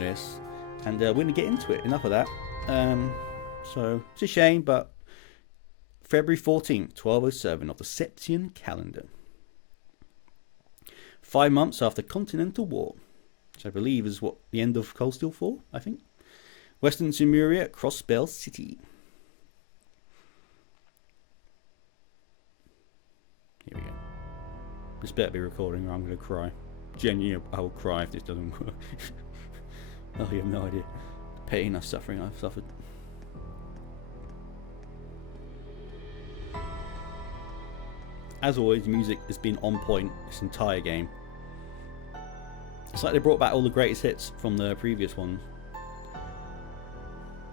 doing this. And we're going to get into it. Enough of that. So, it's a shame, but February 14th, 1207 of the Septian calendar. 5 months after Continental War, which I believe is what the end of Cold Steel 4, I think. Western Lemuria, CROSSBELL City. Here we go. This better be recording or I'm going to cry. Genuinely, I will cry if this doesn't work. Oh, you have no idea. The pain and suffering I've suffered. As always, music has been on point this entire game. It's like they brought back all the greatest hits from the previous ones.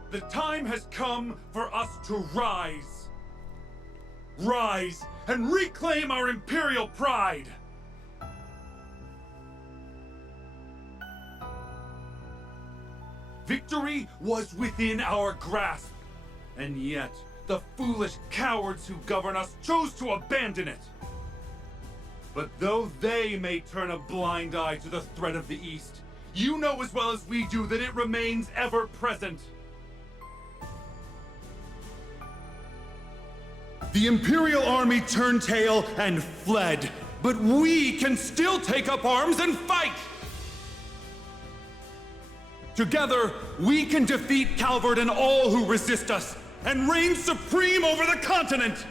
The time has come for us to rise. Rise and reclaim our imperial pride. Victory was within our grasp, and yet the foolish cowards who govern us chose to abandon it. But though they may turn a blind eye to the threat of the East, you know as well as we do that it remains ever present. The Imperial Army turned tail and fled, but we can still take up arms and fight! Together, we can defeat Calvard and all who resist us, and reign supreme over the continent!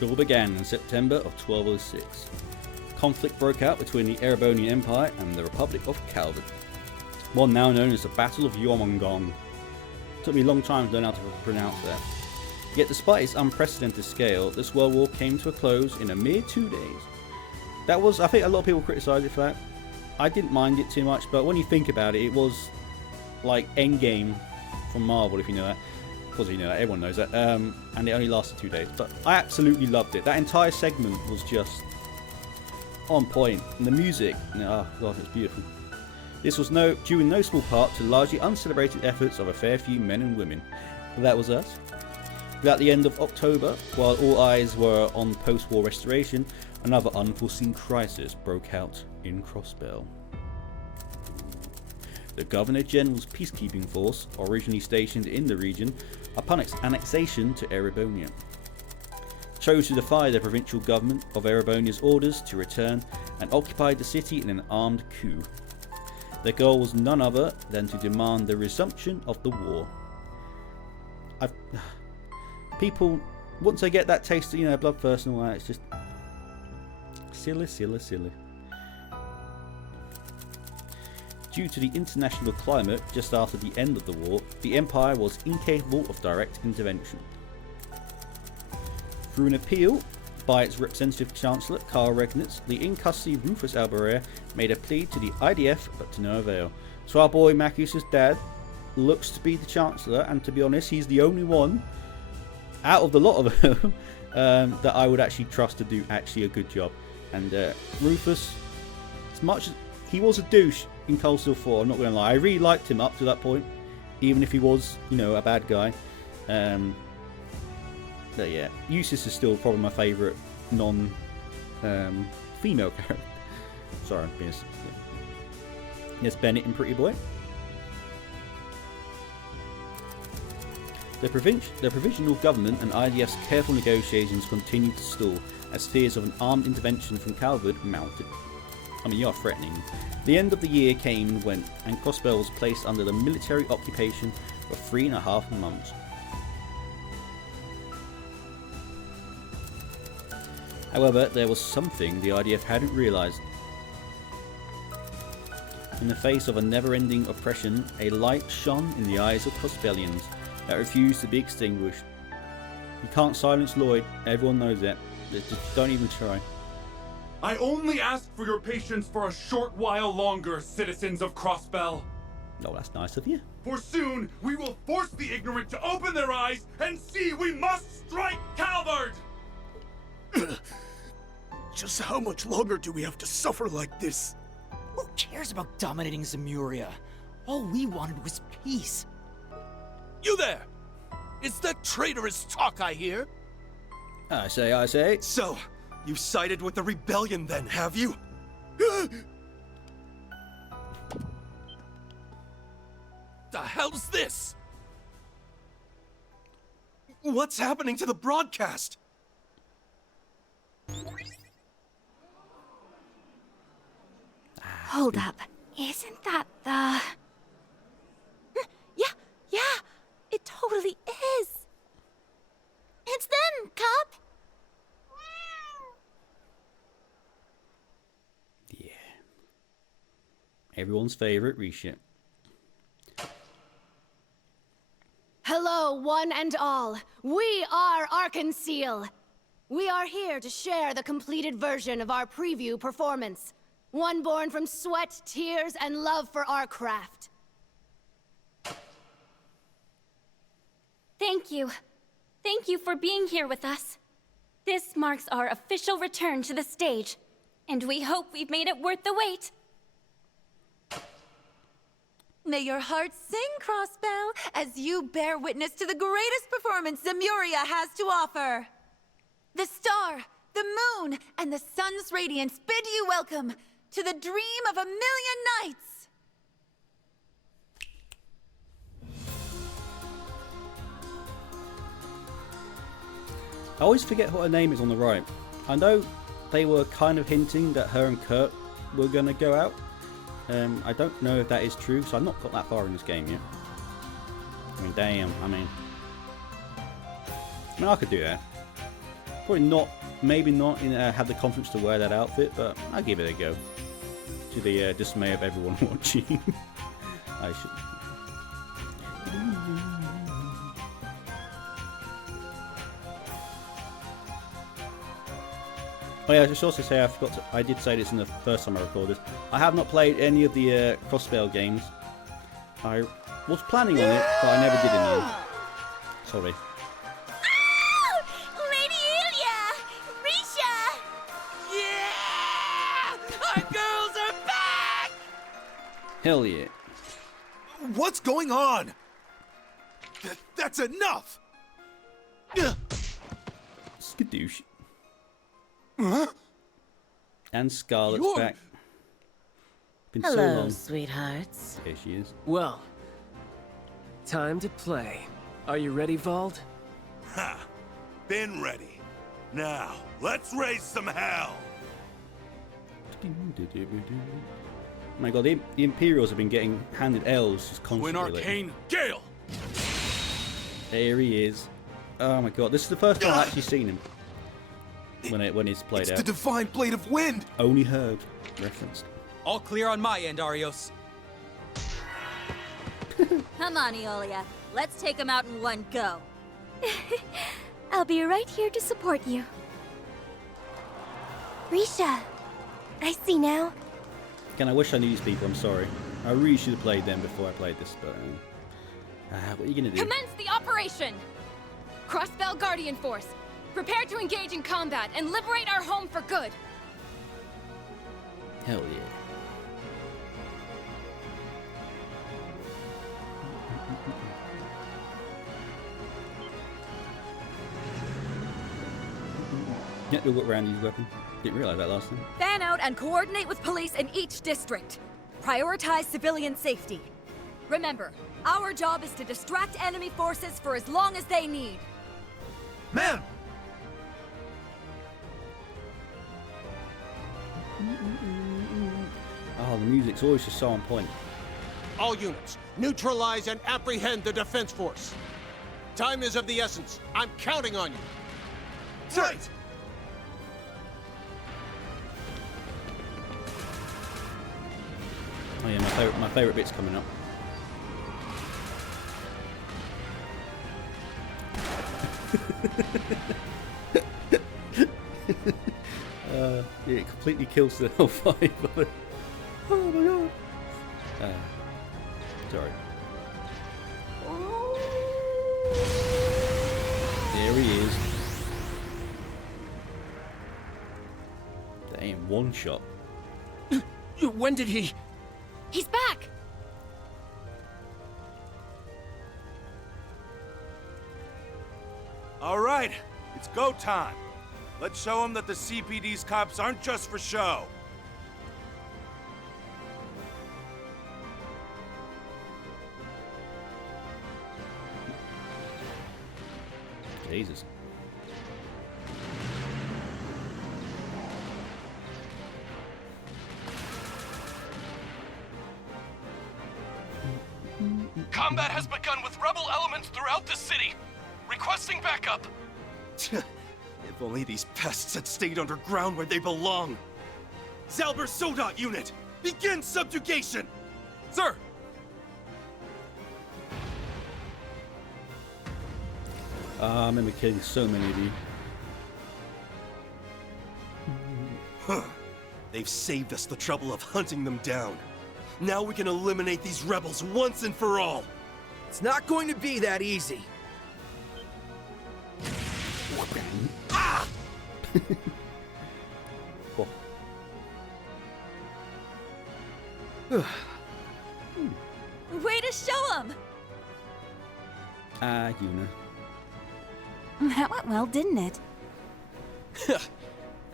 It all began in September of 1206. Conflict broke out between the Erebonian Empire and the Republic of Calvard, one now known as the Battle of Jormungand. Took me a long time to learn how to pronounce that. Yet despite its unprecedented scale, this world war came to a close in a mere 2 days. That was, I think a lot of people criticised it for that. I didn't mind it too much, but when you think about it, it was like Endgame from Marvel, if you know that. Of course you know that, everyone knows that. And it only lasted 2 days. But I absolutely loved it. That entire segment was just on point. And the music, oh god, it's beautiful. This was due in no small part to largely uncelebrated efforts of a fair few men and women. That was us. At the end of October, while all eyes were on post-war restoration, another unforeseen crisis broke out in Crossbell. The Governor General's peacekeeping force, originally stationed in the region upon its annexation to Erebonia, chose to defy the provincial government of Erebonia's orders to return and occupied the city in an armed coup. Their goal was none other than to demand the resumption of the war. People, once they get that taste of, bloodthirst and all that, it's just silly. Due to the international climate just after the end of the war, the Empire was incapable of direct intervention. Through an appeal by its representative Chancellor, Karl Regnitz, the in-custody Rufus Alberea made a plea to the IDF, but to no avail. So our boy Marcus's dad looks to be the Chancellor, and to be honest, he's the only one out of the lot of them that I would actually trust to do actually a good job. And Rufus, as much as he was a douche in Cold Steel 4, I'm not going to lie, I really liked him up to that point, even if he was, a bad guy. But yeah, Eustace is still probably my favourite non-female character. Sorry, yes. Yes, Bennett and Pretty Boy. The provisional government and IDF's careful negotiations continued to stall as fears of an armed intervention from Calvard mounted. I mean, you are threatening. The end of the year came and went, and Crossbell was placed under the military occupation for 3.5 months. However, there was something the IDF hadn't realised. In the face of a never-ending oppression, a light shone in the eyes of Crossbellians that refused to be extinguished. You can't silence Lloyd, everyone knows that. Just don't even try. I only ask for your patience for a short while longer, citizens of Crossbell. Oh, that's nice of you. For soon, we will force the ignorant to open their eyes and see we must strike Calvard! Just how much longer do we have to suffer like this? Who cares about dominating Zemuria? All we wanted was peace. You there! It's that traitorous talk I hear? I say. So, you sided with the rebellion then, have you? The hell's this? What's happening to the broadcast? Hold up. Isn't that the... Yeah, it totally is. It's them, Cup. Yeah. Everyone's favorite reshoot. Hello, one and all. We are Arkanseel. We are here to share the completed version of our preview performance. One born from sweat, tears, and love for our craft. Thank you. Thank you for being here with us. This marks our official return to the stage, and we hope we've made it worth the wait. May your heart sing, Crossbell, as you bear witness to the greatest performance Zemuria has to offer. The star, the moon, and the sun's radiance bid you welcome to the dream of a million nights. I always forget what her name is on the right. I know they were kind of hinting that her and Kurt were going to go out. I don't know if that is true, so I've not got that far in this game yet. I mean, damn, I mean, I could do that. Probably not, maybe not have the confidence to wear that outfit, but I'll give it a go. To the dismay of everyone watching. I should. Oh yeah, I should also say I did say this in the first time I recorded. I have not played any of the CROSSBELL games. I was planning on it, but I never did in the end. Sorry. Oh! Lady Ilya! Risha! Yeah! Our girls are back! Hell yeah. What's going on? That's enough! Skadoosh. Huh? And Scarlett's You're- back. Been so Hello, long. sweethearts. Here she is. Well, time to play. Are you ready, Vald? Ha! Been ready. Now, let's raise some hell! Oh my god, the Imperials have been getting handed L's just Twin constantly. lately. Arcane Gale! There he is. Oh my god, this is the first time I've actually seen him. When it's played It's out. the Divine Blade of Wind! Only heard referenced. All clear on my end, Arios. Come on, Eolia. Let's take him out in one go. I'll be right here to support you. Risha, I see now. Again, I wish I knew these people, I'm sorry. I really should have played them before I played this, but what are you gonna do? Commence the operation! Crossbell Guardian Force, prepare to engage in combat and liberate our home for good. Hell yeah. Yeah, we'll look around these weapons. Didn't realize that last time. Fan out and coordinate with police in each district. Prioritize civilian safety. Remember, our job is to distract enemy forces for as long as they need. Man! Oh, the music's always just so on point. All units, neutralize and apprehend the defense force. Time is of the essence. I'm counting on you. Right! Oh yeah, my favorite bit's coming up. Yeah, it completely kills the whole vibe of it. Oh my god. Sorry. There he is. Damn, one shot. When did he... He's back! All right, it's go time. Let's show them that the CPD's cops aren't just for show. Jesus. Combat has begun with rebel elements throughout the city. Requesting backup. If only these pests had stayed underground where they belong. Zalber Sodot unit, begin subjugation! Sir! I remember killing so many of you. Huh. They've saved us the trouble of hunting them down. Now we can eliminate these rebels once and for all. It's not going to be that easy. Ah! Way to show him! Yuna. That went well, didn't it?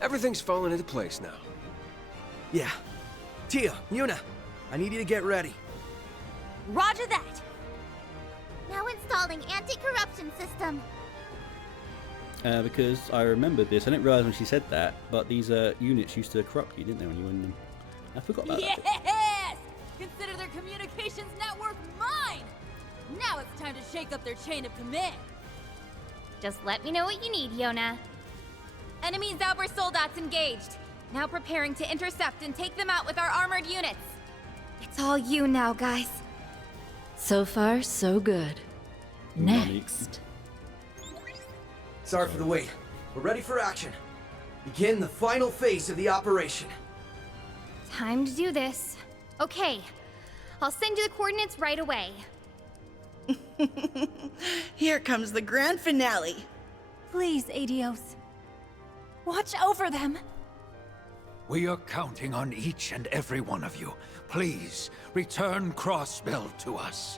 Everything's falling into place now. Yeah. Tia, Yuna, I need you to get ready. Roger that! Now installing anti-corruption system. Because I remembered this. I didn't realize when she said that, but these units used to corrupt you, didn't they, when you were in them? I forgot about that bit. Yes! Consider their communications network mine! Now it's time to shake up their chain of command. Just let me know what you need, Yona. Enemy Zalber Soldats engaged. Now preparing to intercept and take them out with our armored units. It's all you now, guys. So far, so good. Money. Next. Sorry for the wait. We're ready for action. Begin the final phase of the operation. Time to do this. Okay, I'll send you the coordinates right away. Here comes the grand finale. Please, Adios. Watch over them. We are counting on each and every one of you. Please, return Crossbell to us.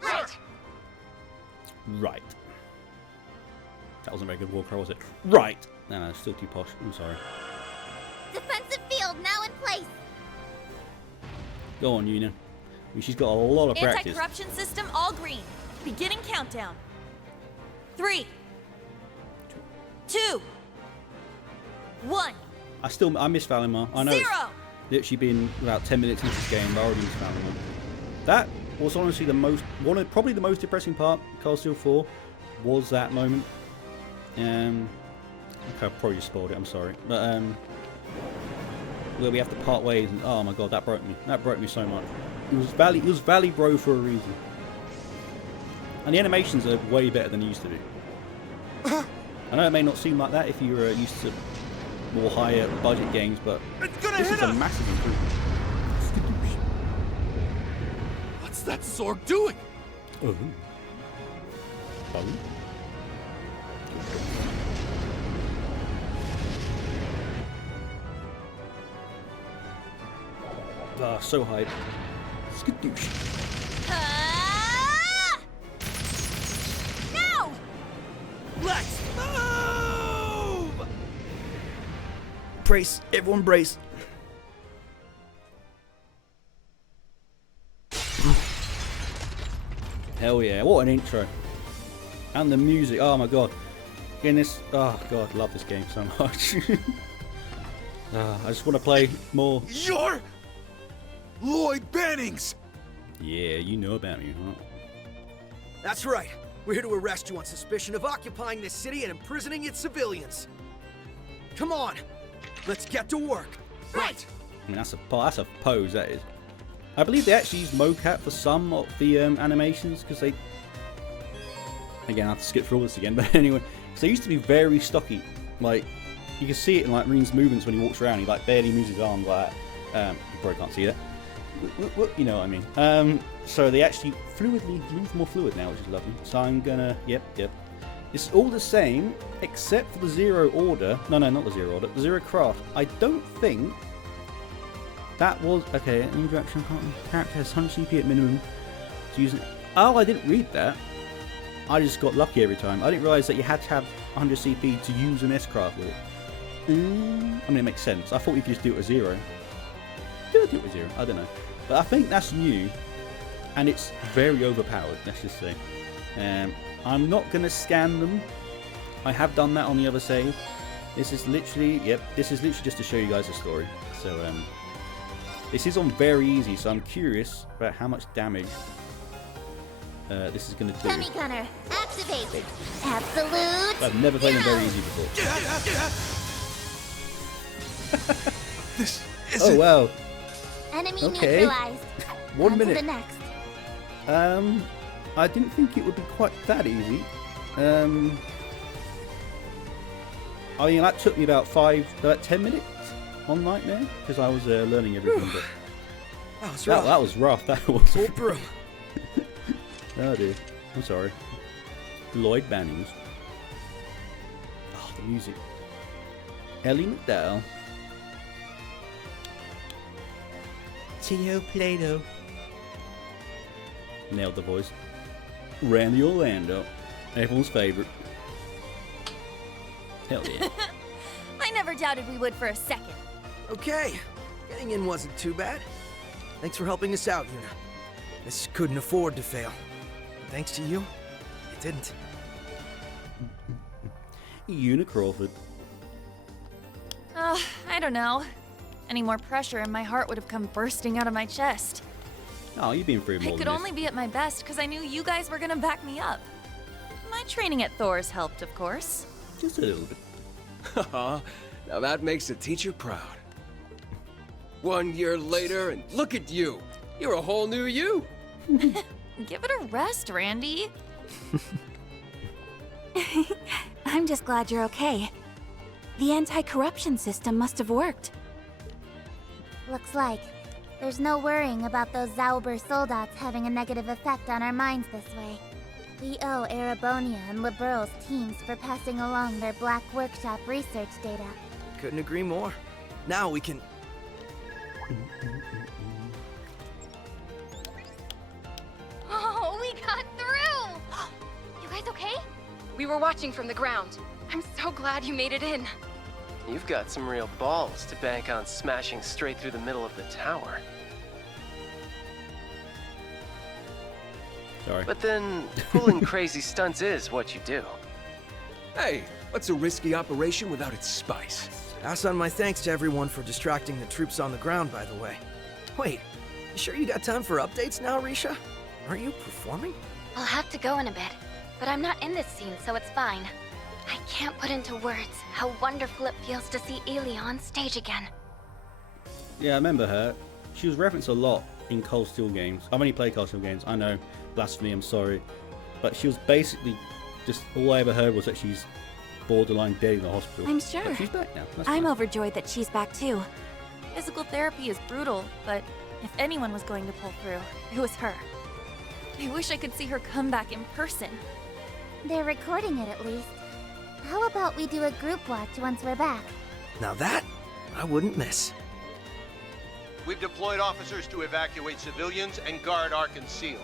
Right. Right. That wasn't a very good war cry, was it? Right! No, it's still too posh. I'm sorry. Defensive field now in place. Go on, Yuna. I mean, she's got a lot of practice. Anti-corruption system all green. Beginning countdown. 3, 2, 1. I miss Valimar. I know 0. It's literally been about 10 minutes into this game, but I already miss Valimar. That was honestly probably the most depressing part of Castle 4 was that moment. Okay, I probably just spoiled it, I'm sorry. But where we have to part ways and oh my god, that broke me. That broke me so much. It was Valley Bro for a reason. And the animations are way better than they used to be. I know it may not seem like that if you're used to more higher budget games, but this is a massive improvement. What's that sword doing? Oh. Oh. Ah, so hype. Skadoosh. Now! Let's move! Brace, everyone brace. Hell yeah, what an intro. And the music, oh my god. Again, oh god, love this game so much. I just want to play more. You're Lloyd Bannings! Yeah, you know about me, huh? That's right. We're here to arrest you on suspicion of occupying this city and imprisoning its civilians. Come on, let's get to work. Right. I mean, that's a pose, that is. I believe they actually use mocap for some of the animations, because they... Again, I have to skip through all this again, but anyway. So they used to be very stocky. Like, you can see it in like Reen's movements when he walks around. He like barely moves his arms like that. You probably can't see that. You know what I mean. So they actually move more fluid now, which is lovely. So I'm gonna, yep. It's all the same, except for the Zero Order. No, not the Zero Order. The Zero Craft. I don't think that was okay. Interaction character has 100 CP at minimum to use it. Oh, I didn't read that. I just got lucky every time. I didn't realise that you had to have 100 CP to use an S-Craft with it. I mean, it makes sense. I thought you could just do it with 0. Did I do it with 0? I don't know. But I think that's new, and it's very overpowered, let's just say. I'm not going to scan them. I have done that on the other save. This is literally, this is literally just to show you guys the story. So, this is on very easy, so I'm curious about how much damage this is going to do. Dummy gunner, activate. Absolute. I've never played on very easy before. This is Oh, wow. Enemy Okay. neutralized. 1 On to minute. the next. I didn't think it would be quite that easy. I mean, that took me about 10 minutes on Nightmare, because I was learning everything. But That was rough. that was rough. That was. Pull through. Oh dear. I'm sorry. Lloyd Bannings. Oh, the music. Ellie McDowell. Tio Plato. Nailed the voice. Randy Orlando. Everyone's favorite. Hell yeah. I never doubted we would for a second. Okay, getting in wasn't too bad. Thanks for helping us out, Yuna. This couldn't afford to fail. And thanks to you, it didn't. Una Crawford. I don't know. Any more pressure and my heart would have come bursting out of my chest. Oh, you've been through more I than could this. only be at my best because I knew you guys were gonna back me up. My training at Thor's helped, of course. Just a little bit. Now that makes a teacher proud. 1 year later, and look at you. You're a whole new you. Give it a rest, Randy. I'm just glad you're okay. The anti-corruption system must have worked. Looks like there's no worrying about those Zauber soldats having a negative effect on our minds this way. We owe Erebonia and Libero's teams for passing along their Black Workshop research data. Couldn't agree more. Now we can... Oh, we got through! You guys okay? We were watching from the ground. I'm so glad you made it in. You've got some real balls to bank on smashing straight through the middle of the tower. Sorry. But then, pulling crazy stunts is what you do. Hey, what's a risky operation without its spice? Pass on my thanks to everyone for distracting the troops on the ground, by the way. Wait, you sure you got time for updates now, Risha? Aren't you performing? I'll have to go in a bit, but I'm not in this scene, so it's fine. I can't put into words how wonderful it feels to see Aelia on stage again. Yeah, I remember her. She was referenced a lot in Cold Steel games. I've only played Cold Steel games. I know, blasphemy, I'm sorry. But she was basically just, all I ever heard was that she's borderline dead in the hospital. I'm sure. But she's back now. That's I'm nice. overjoyed that she's back too. Physical therapy is brutal, but if anyone was going to pull through, it was her. I wish I could see her come back in person. They're recording it at least. How about we do a group watch once we're back? Now that, I wouldn't miss. We've deployed officers to evacuate civilians and guard our conceal.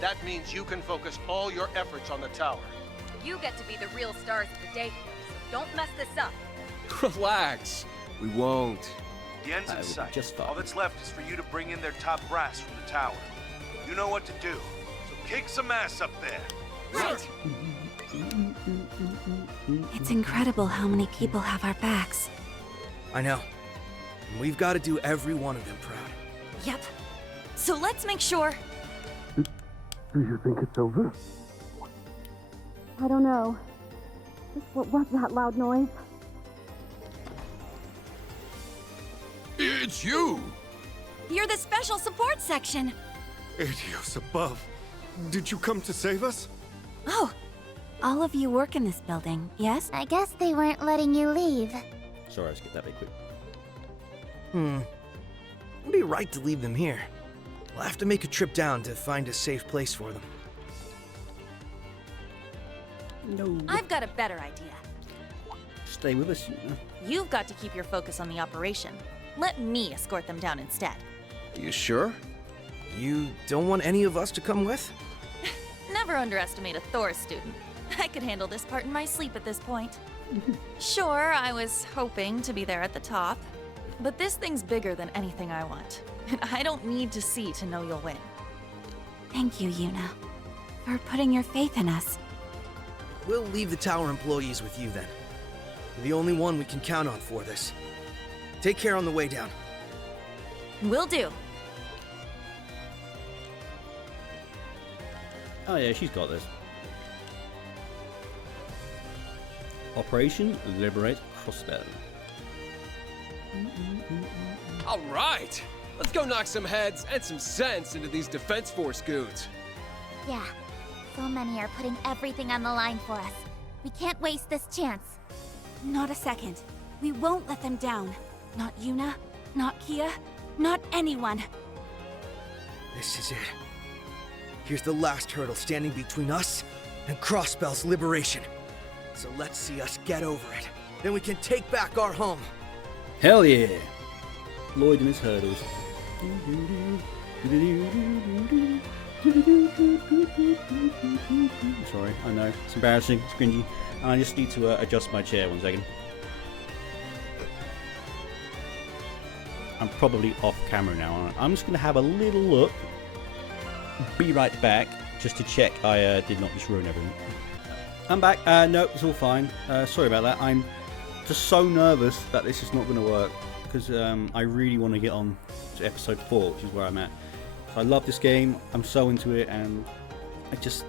That means you can focus all your efforts on the tower. You get to be the real stars of the day here, so don't mess this up. Relax. We won't. The end's I in would sight. just fine. All that's left is for you to bring in their top brass from the tower. You know what to do, so kick some ass up there. Right! It's incredible how many people have our backs. I know. And we've got to do every one of them proud. Yep. So let's make sure. Do you think it's over? I don't know. What was that loud noise? It's you! You're the special support section. Adios above. Did you come to save us? Oh, all of you work in this building, yes? I guess they weren't letting you leave. Sorry, I skipped that bit quick. It'd be right to leave them here. We'll have to make a trip down to find a safe place for them. No. I've got a better idea. Stay with us, you know. You've got to keep your focus on the operation. Let me escort them down instead. Are you sure? You don't want any of us to come with? Never underestimate a Thor student. I could handle this part in my sleep at this point. Sure, I was hoping to be there at the top, but this thing's bigger than anything I want, and I don't need to see to know you'll win. Thank you, Yuna, for putting your faith in us. We'll leave the tower employees with you then. You're the only one we can count on for this. Take care on the way down. Will do. Oh yeah, she's got this. Operation Liberate Crossbell. All right, let's go knock some heads and some sense into these Defense Force goons. Yeah, so many are putting everything on the line for us. We can't waste this chance. Not a second. We won't let them down. Not Yuna, not Kia, not anyone. This is it. Here's the last hurdle standing between us and Crossbell's liberation. So let's see us get over it. Then we can take back our home. Hell yeah! Lloyd and his hurdles. Sorry, I know. It's embarrassing, it's cringy. And I just need to adjust my chair 1 second. I'm probably off camera now. I'm just going to have a little look. Be right back, just to check I did not just ruin everything. I'm back. No, it's all fine. Sorry about that. I'm just so nervous that this is not going to work. Because I really want to get on to episode 4, which is where I'm at. So I love this game. I'm so into it, and I just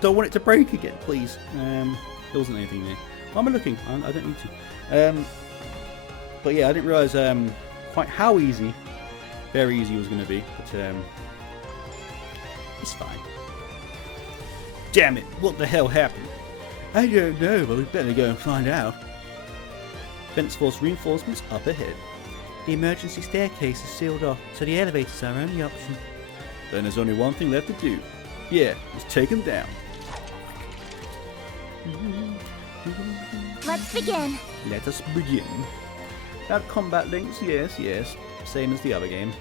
don't want it to break again, please. There wasn't anything there. Why am I looking? I don't need to. But yeah, I didn't realise quite how easy, very easy it was going to be. But it's fine. Damn it! What the hell happened? I don't know, but we better go and find out. Defense Force reinforcements up ahead. The emergency staircase is sealed off, so the elevator's our only option. Then there's only one thing left to do. Yeah, let's take them down. Let's begin. Let us begin. About combat links, yes, yes. Same as the other game.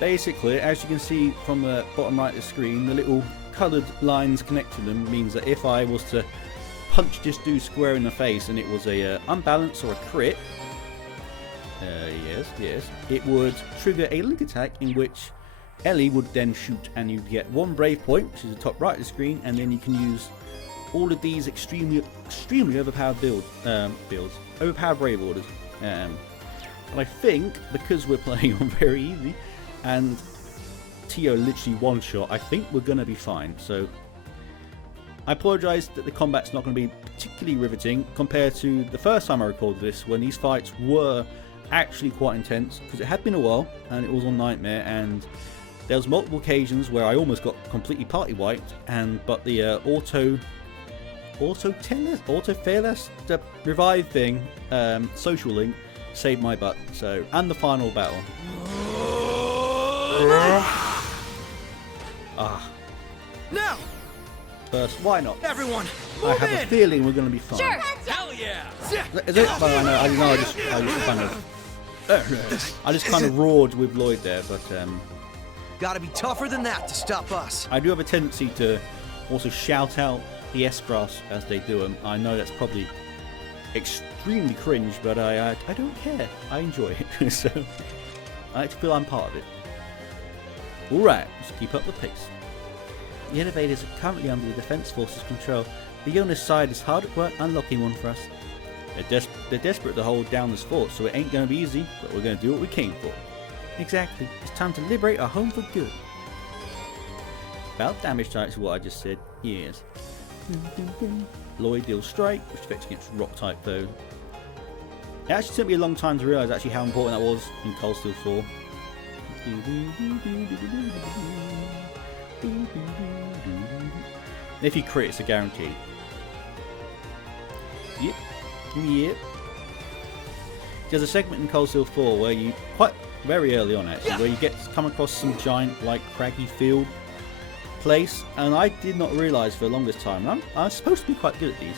Basically, as you can see from the bottom right of the screen, the little coloured lines connecting them means that if I was to punch this dude square in the face and it was a unbalance or a crit, yes, it would trigger a link attack in which Ellie would then shoot, and you'd get 1 brave point, which is the top right of the screen, and then you can use all of these extremely overpowered overpowered brave orders. And I think because we're playing on very easy and Tio literally one shot, I think we're gonna be fine. So I apologise that the combat's not going to be particularly riveting compared to the first time I recorded this, when these fights were actually quite intense, because it had been a while and it was on Nightmare, and there was multiple occasions where I almost got completely party wiped, but the auto failure, the revive thing, social link saved my butt. So, and the final battle. Now! First, why not? Everyone, I have a feeling we're going to be fine. Sure. Hell yeah! Is it? Well, I just kind of roared with Lloyd there, but gotta be tougher than that to stop us. I do have a tendency to also shout out the S-Grass as they do them. I know that's probably extremely cringe, but I don't care. I enjoy it, so I like to feel I'm part of it. Alright, let's keep up the pace. The elevators are currently under the Defense Force's control. The Jonas side is hard at work unlocking one for us. They're desperate to hold down this fort, so it ain't going to be easy, but we're going to do what we came for. Exactly. It's time to liberate our home for good. About damage types, what I just said. Yes. Lloyd deals strike, which affects against rock type though. It actually took me a long time to realise actually how important that was in Cold Steel 4. If you crit, it's a guarantee. Yep. There's a segment in Cold Steel 4 where you, quite very early on actually, where you come across some giant, like, craggy field place, and I did not realise for the longest time, I'm supposed to be quite good at these,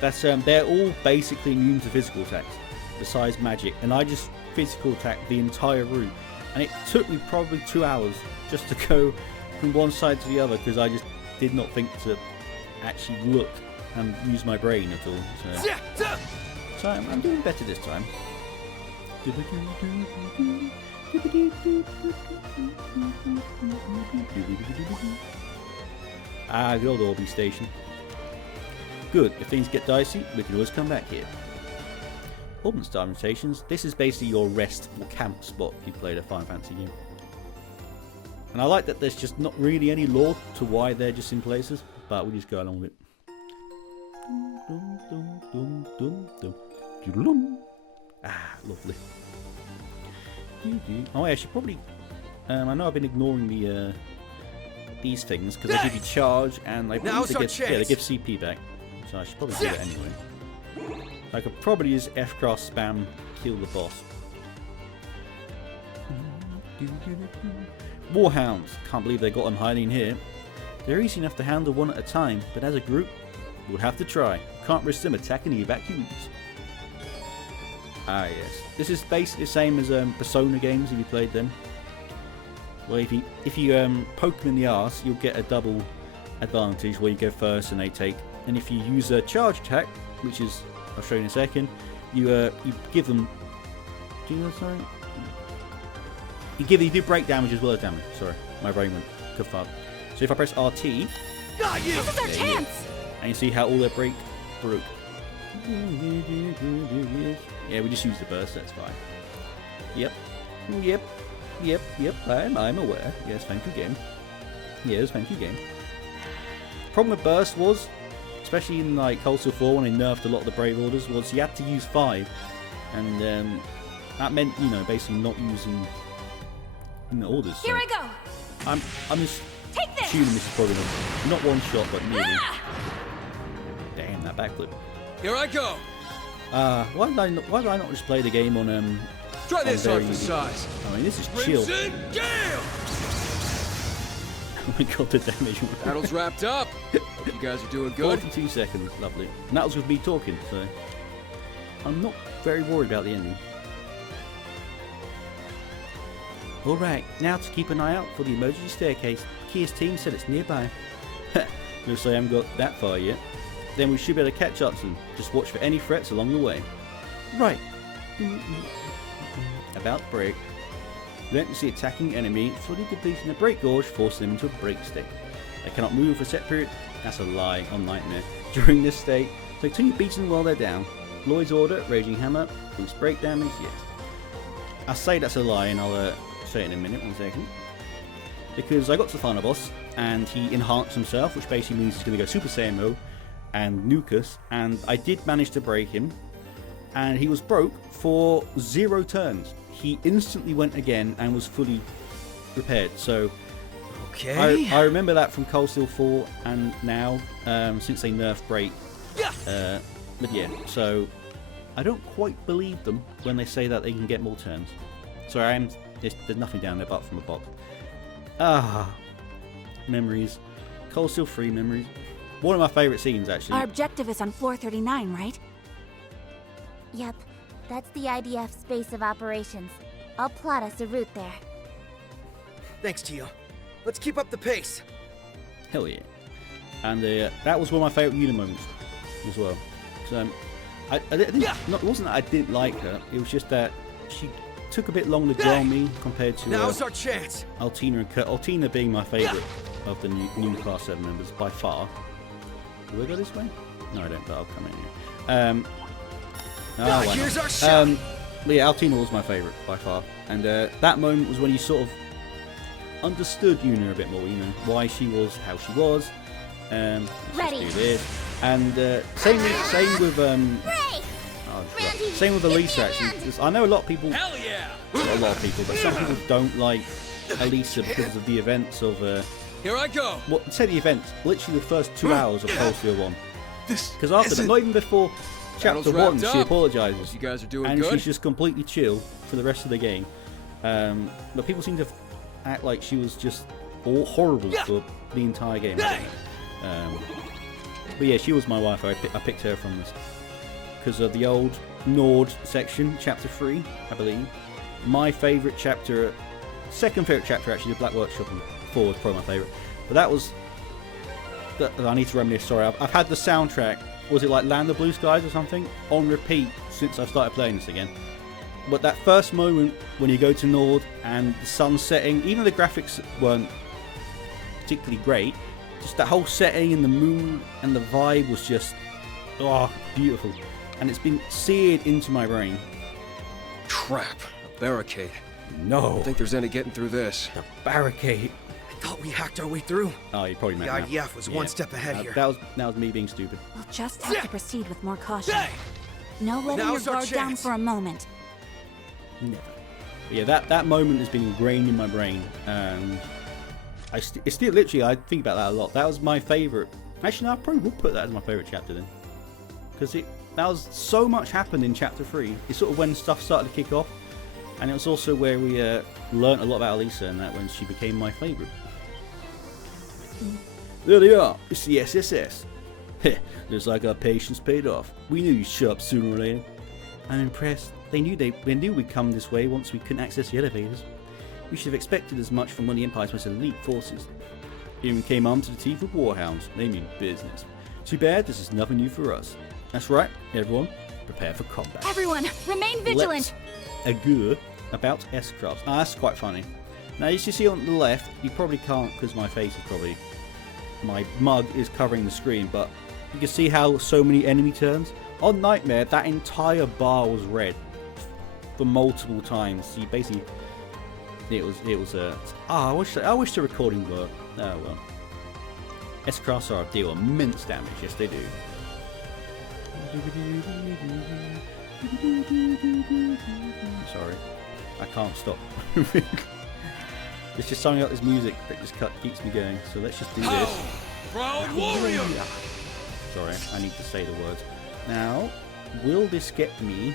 that they're all basically immune to physical attacks, besides magic, and I just physical attacked the entire route, and it took me probably 2 hours just to go from one side to the other, because I just did not think to actually look and use my brain at all. So I'm doing better this time. Ah, good old Orby Station. Good, if things get dicey, we can always come back here. Urban Star Stations, this is basically your rest or camp spot if you played a Final Fantasy game. And I like that there's just not really any lore to why they're just in places, but we'll just go along with it. Ah, lovely. Oh yeah, I should probably... I know I've been ignoring the these things because they give you charge and they give CP back. So I should probably do it anyway. I could probably use F-cross spam, kill the boss. Warhounds. Can't believe they got them hiding here. They're easy enough to handle one at a time, but as a group, we'll have to try. Can't risk them attacking the evacuees. Ah yes. This is basically the same as Persona games if you played them. Well, if you poke them in the arse, you'll get a double advantage where you go first and they take. And if you use a charge attack, which is I'll show you in a second, you give them. You do break damage as well as damage. Sorry, my brain went kafab. So if I press RT, this is our chance. And you see how all their break broke. Yeah, we just use the burst. That's fine. Yep. I'm aware. Yes, thank you, game. Yes, thank you, game. Problem with burst was, especially in like Cold Steel 4 when they nerfed a lot of the Brave Orders, was you had to use 5, and that meant basically not using the orders. So Here I go. I'm just assuming this is probably not one shot, but nearly. Damn, that backflip. Here I go. Why did I not just play the game on Try this on on for size. I mean, this is chill. Gale! Oh my god, the damage. Battle's wrapped up. Hope you guys are doing good. 42 seconds, lovely. And that was with me talking, so I'm not very worried about the ending. Alright, now to keep an eye out for the emergency staircase. Kia's team said it's nearby. Looks like I haven't got that far yet. Then we should be able to catch up soon. Just watch for any threats along the way. Right. About break. Relentlessly attacking enemy, fully depleting the break gauge, forcing them into a break state. They cannot move for a set period. That's a lie on Nightmare. During this state, so continue beating them while they're down. Lloyd's order, Raging Hammer, boost break damage, yes. I say that's a lie and I'll say it in a minute, 1 second. Because I got to the final boss and he enhanced himself, which basically means he's going to go Super Saiyan mode and nuke us, and I did manage to break him, and he was broke for 0 turns. He instantly went again and was fully repaired. So okay, I remember that from Cold Steel 4 and now since they nerfed break. But yeah, so I don't quite believe them when they say that they can get more turns. Sorry, there's nothing down there apart from a box. Memories. Cold Steel 3 memories. One of my favourite scenes, actually. Our objective is on floor 39, right? Yep, that's the IDF space of operations. I'll plot us a route there. Thanks, Tio. Let's keep up the pace. Hell yeah. And that was one of my favourite Yuna moments as well. So, it wasn't that I didn't like her, it was just that she took a bit longer to draw me compared to now's our chance. Altina and Kurt. Altina being my favourite of the new Class 7 members by far. Do I go this way? No, I don't, but I'll come in here. Here's our shot. But yeah, Altina was my favourite by far. And that moment was when you sort of understood Yuna a bit more, why she was how she was. Ready. Do this. And same with same with Elisa actually. I know a lot of people, not a lot of people, but some people don't like Elisa because of the events of. Here I go. Well, say the events, literally the first 2 hours of Cold Steel 1. Because after that, not even before Chapter 1, she apologises. You guys are doing and good. She's just completely chill for the rest of the game. But people seem to act like she was just all horrible for the entire game. But yeah, she was my wife. I picked her from this because of the old Nord section, Chapter 3, I believe. My favourite chapter, second favourite chapter actually, the Black Workshop 4 was probably my favourite. But that was, I need to reminisce, sorry, I've had the soundtrack, was it like Land of Blue Skies or something, on repeat since I started playing this again. But that first moment when you go to Nord and the sun's setting, even though the graphics weren't particularly great, just that whole setting and the moon and the vibe was just, oh, beautiful. And it's been seared into my brain. Crap, a barricade. No. I don't think there's any getting through this. The barricade. I thought we hacked our way through. Oh, you probably meant The IDF was one step ahead here. That was me being stupid. We'll just have to proceed with more caution. No letting Now's your our guard down chance. for a moment. Never. But yeah, that moment has been ingrained in my brain, and it's still literally, I think about that a lot. That was my favourite. Actually, no, I probably would put that as my favourite chapter then, because that was so much happened in chapter 3. It's sort of when stuff started to kick off, and it was also where we learnt a lot about Elisa, and that when she became my favourite. There they are. It's the SSS. Heh, looks like our patience paid off. We knew you'd show up sooner or later. I'm impressed. They knew we'd come this way once we couldn't access the elevators. We should have expected as much from one of the Empire's most elite forces. Even came armed to the teeth with warhounds. They mean business. Too bad this is nothing new for us. That's right, everyone. Prepare for combat. Everyone, remain vigilant. Let's go about S-Crafts. Ah, that's quite funny. Now, as you see on the left, you probably can't because my face is probably... My mug is covering the screen, but you can see how so many enemy turns. On Nightmare, that entire bar was red for multiple times. So you basically... It was I wish the recording worked. Oh well. S-Crafts deal immense damage. Yes, they do. Sorry, I can't stop. There's just something about this music that just keeps me going. So let's just do this. Proud warrior! Sorry, I need to say the words. Now, will this get me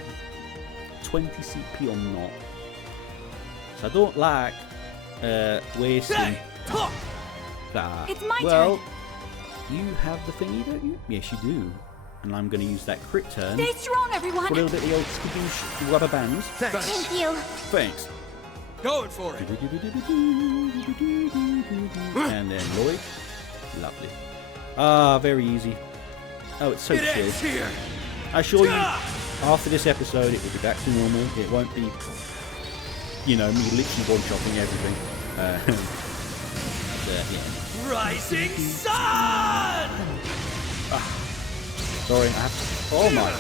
20 CP or not? So I don't like wasting. It's my well, turn. you have the thingy, don't you? Yes, you do. And I'm going to use that crit turn. Stay strong, everyone. For a little bit of the old skadoosh rubber bands. Thank you. Thanks. Going for it. And then Lloyd. Lovely. Ah, very easy. Oh, it's so chill. Here. I assure you, after this episode, it will be back to normal. It won't be, you know, me literally one-shopping everything. Yeah. Rising sun! Sorry, I have to... Oh my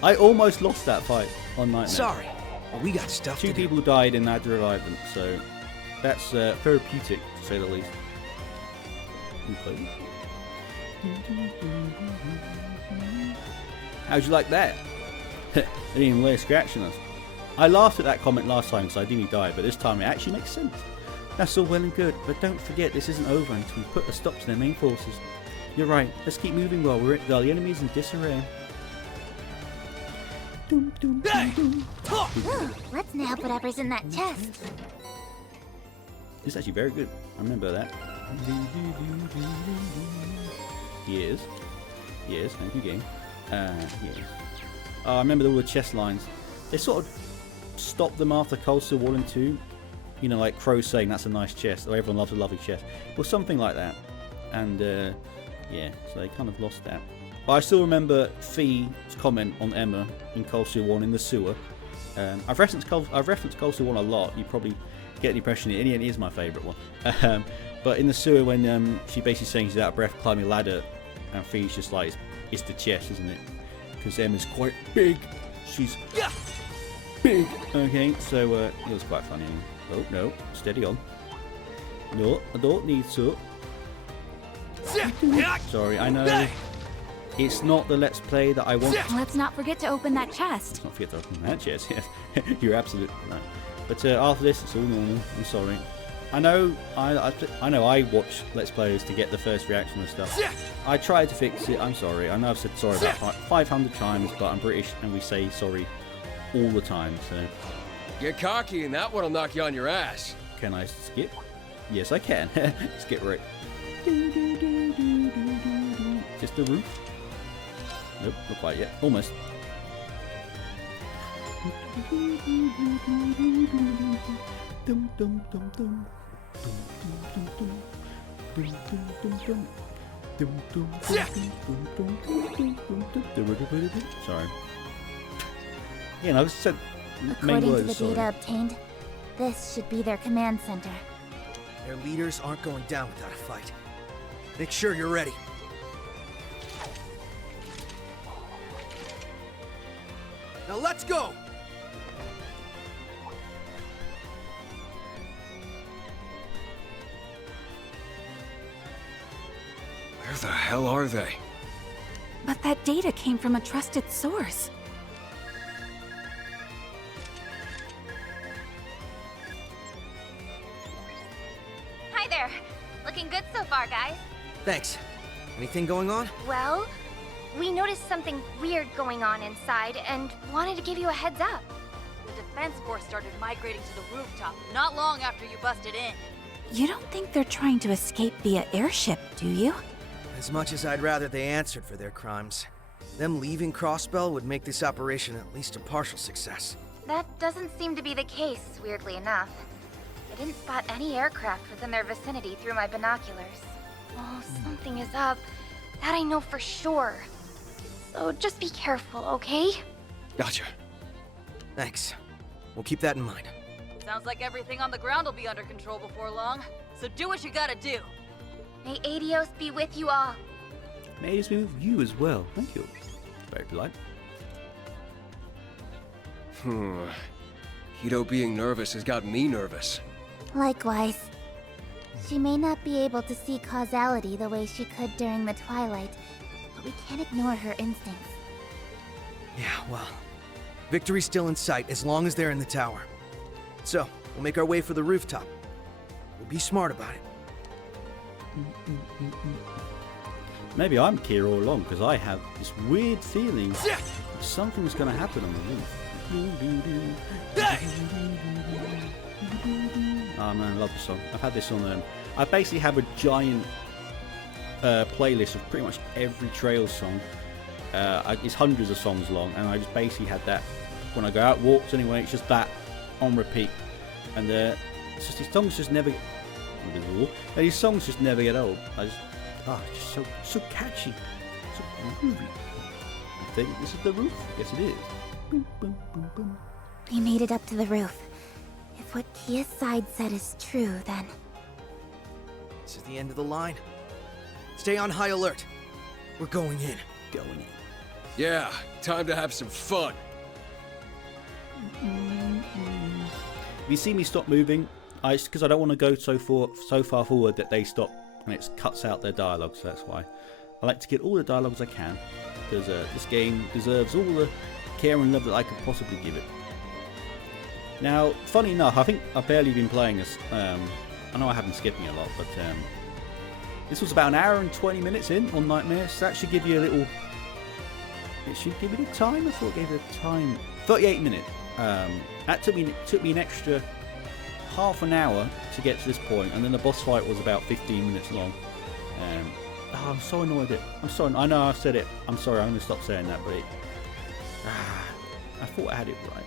god. I almost lost that fight on Nightmare. Sorry, but we got stuff to do. 2 people died and I had to revive them, so that's therapeutic, to say the least. How'd you like that? They didn't even lay a scratch on us. I laughed at that comment last time because I nearly died, but this time it actually makes sense. That's all well and good, but don't forget this isn't over until we put a stop to their main forces. You're right, let's keep moving while the enemy's in disarray. Ooh, let's nail whatever's in that chest. This is actually very good. I remember that. Yes. Yes, thank you, game. Yes. Oh, I remember all the chest lines. They sort of stopped them after Cold Steel 1 and 2. You know, like Crow saying that's a nice chest, or everyone loves a lovely chest. Or something like that. And, yeah, so they kind of lost that. But I still remember Fee's comment on Emma in Cold Steel 1 in the sewer. I've referenced Cold Steel 1 a lot. You probably get the impression it is my favourite one. But in the sewer when she basically saying she's out of breath climbing a ladder, and Fee's just like, it's the chest, isn't it? Because Emma's quite big. She's big. Okay, so it was quite funny. Oh, no, steady on. No, I don't need to. Sorry, I know it's not the Let's Play that I want. Let's not forget to open that chest. Let's not forget to open that chest, yes. You're absolutely right. But after this, it's all normal. I'm sorry. I know I watch Let's Players to get the first reaction and stuff. I tried to fix it. I'm sorry. I know I've said sorry about 500 times, but I'm British and we say sorry all the time, so... Get cocky and that one'll knock you on your ass. Can I skip? Yes, I can. Skip right. Just the roof? Nope, not quite yet. Almost. Sorry. You know, said main According to words, the sorry. data obtained, this should be their command center. Their leaders aren't going down without a fight. Make sure you're ready. Now let's go! Where the hell are they? But that data came from a trusted source. Hi there. Looking good so far, guys. Thanks. Anything going on? Well, we noticed something weird going on inside and wanted to give you a heads up. The defense force started migrating to the rooftop not long after you busted in. You don't think they're trying to escape via airship, do you? As much as I'd rather they answered for their crimes, them leaving Crossbell would make this operation at least a partial success. That doesn't seem to be the case, weirdly enough. I didn't spot any aircraft within their vicinity through my binoculars. Oh, something is up. That I know for sure. So just be careful, okay? Gotcha. Thanks. We'll keep that in mind. Sounds like everything on the ground will be under control before long. So do what you gotta do. May Adios be with you all. May it be with you as well. Thank you. Very polite. Hito being nervous has got me nervous. Likewise. She may not be able to see causality the way she could during the Twilight, but we can't ignore her instincts. Yeah, well, victory's still in sight as long as they're in the tower. So, we'll make our way for the rooftop. We'll be smart about it. Maybe I'm here all along because I have this weird feeling something's going to happen on the roof. Oh man, I love the song. I've had this on. I basically have a giant playlist of pretty much every Trails song. It's hundreds of songs long, and I just basically had that when I go out walks. Anyway, it's just that on repeat, and it's just these songs just never. These songs just never get old. It's just so catchy, so groovy. I think this is the roof. Yes, it is. Boom, boom, boom, boom. We made it up to the roof. If what Kia's side said is true, then... This is the end of the line. Stay on high alert. We're going in. Going in. Yeah, time to have some fun. If you see me stop moving, it's because I don't want to go so far forward that they stop and it cuts out their dialogue, so that's why. I like to get all the dialogues I can, because this game deserves all the care and love that I could possibly give it. Now, funny enough, I think I've barely been playing this. I know I have been skipping a lot, but this was about an hour and 20 minutes in on Nightmare, so that should give you a little... It should give it a time? I thought it gave it a time. 38 minutes. That took me an extra half an hour to get to this point, and then the boss fight was about 15 minutes long. I'm so annoyed at it. I'm sorry. I know I've said it. I'm sorry. I'm going to stop saying that, but I thought I had it right.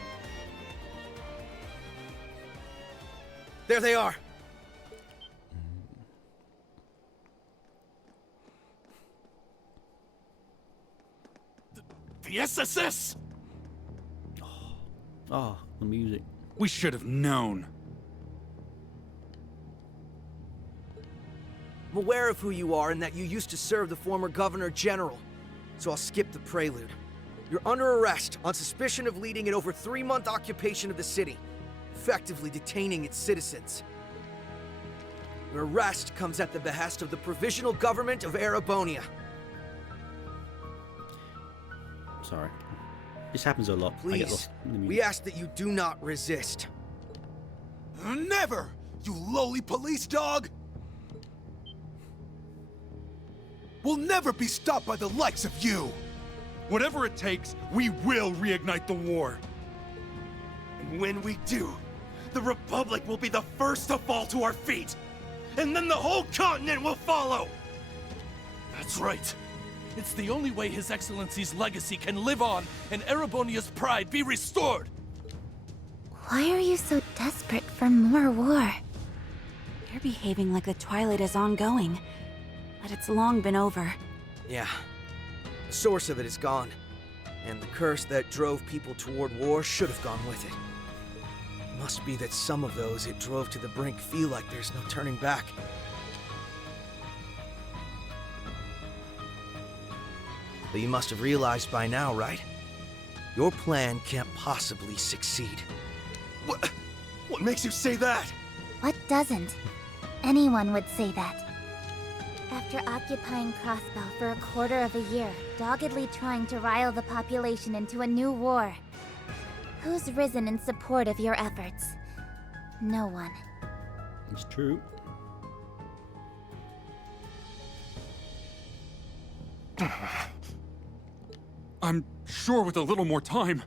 There they are. The SSS! Oh, the music. We should have known. I'm aware of who you are and that you used to serve the former Governor General, so I'll skip the prelude. You're under arrest on suspicion of leading an over 3-month occupation of the city, effectively detaining its citizens. Your arrest comes at the behest of the Provisional Government of Erebonia. Sorry. This happens a lot. I get Please, lost in the music. we ask that you do not resist. Never, you lowly police dog! We'll never be stopped by the likes of you! Whatever it takes, we will reignite the war. And when we do, the Republic will be the first to fall to our feet! And then the whole continent will follow! That's right. It's the only way His Excellency's legacy can live on and Erebonia's pride be restored! Why are you so desperate for more war? You're behaving like the Twilight is ongoing, but it's long been over. Yeah. The source of it is gone. And the curse that drove people toward war should have gone with it. Must be that some of those it drove to the brink feel like there's no turning back. But you must have realized by now, right? Your plan can't possibly succeed. What makes you say that? What doesn't? Anyone would say that. After occupying Crossbell for a quarter of a year, doggedly trying to rile the population into a new war, who's risen in support of your efforts? No one. It's true. I'm sure with a little more time.